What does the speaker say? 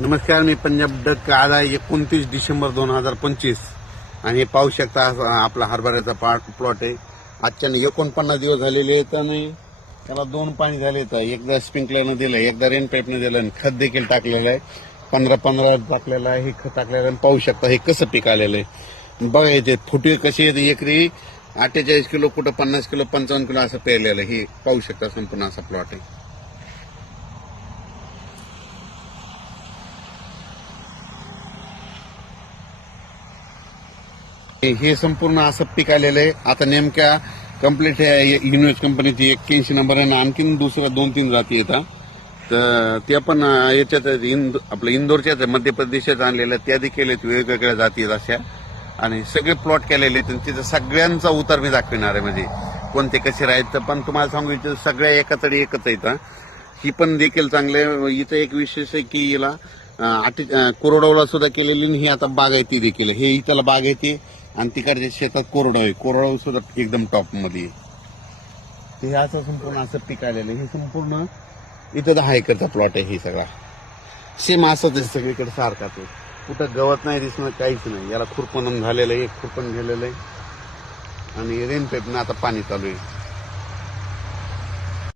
नमस्कार, मी पंजाब डक. आज आहे 29 डिसेंबर 2025 आणि हे पाहू शकता आपला हरभऱ्याचा प्लॉट आहे. आजच्या 49 दिवस झालेले आहेत आणि त्याला 2 पाणी झाले. एकदा स्प्रिंकलरनं दिलं, एकदा रेन पाईपनं दिलं आणि खत देखील टाकलेलं आहे. 15-15 टाकलेलं आहे, हे खत टाकलेलं आहे. पाहू शकता हे कसं पीक आलेलं आहे. बघा याचे फुटे कसे आहेत. एकरी 48 किलो, कुठं 50 किलो, 55 किलो असं पेरलेलं आहे. हे पाहू शकता संपूर्ण असा प्लॉट आहे. हे संपूर्ण असं पीक आलेलं आहे. आता नेमक्या कम्प्लीट युनिव्हर्स कंपनीची 81 नंबर आहे. आणखीन दुसरं 2-3 जाती येतात. तर त्या पण याच्यात आपल्या इंदोरच्याच मध्य प्रदेशात आणलेल्या त्या देखील वेगवेगळ्या जाती आहेत अशा. आणि सगळे प्लॉट केलेले आहेत. तिथं सगळ्यांचा उतार मी दाखविणार आहे, म्हणजे कोणते कसे राहत. पण तुम्हाला सांगू इथं सगळ्या एकातडी एकच येतात. ही पण देखील चांगले. इथं एक विशेष आहे की हिला कोरडवला सुद्धा केलेली, ही आता बागायती देखील. हे इथला बागायती आणि तिकडच्या शेतात कोरडव आहे. कोरडव सुद्धा एकदम टॉप मध्ये. हे असं संपूर्ण असं पीक आलेलं. हे संपूर्ण इथं 10 एकरचा प्लॉट आहे. हे सगळा सेम असंच आहे, सगळीकडे सारखाच आहे. कुठं गवत नाही दिसणं, काहीच नाही. याला खुरपण झालेलं आहे, खुरपण गेलेलं आहे आणि रेन पाईपनं आता पाणी चालू आहे.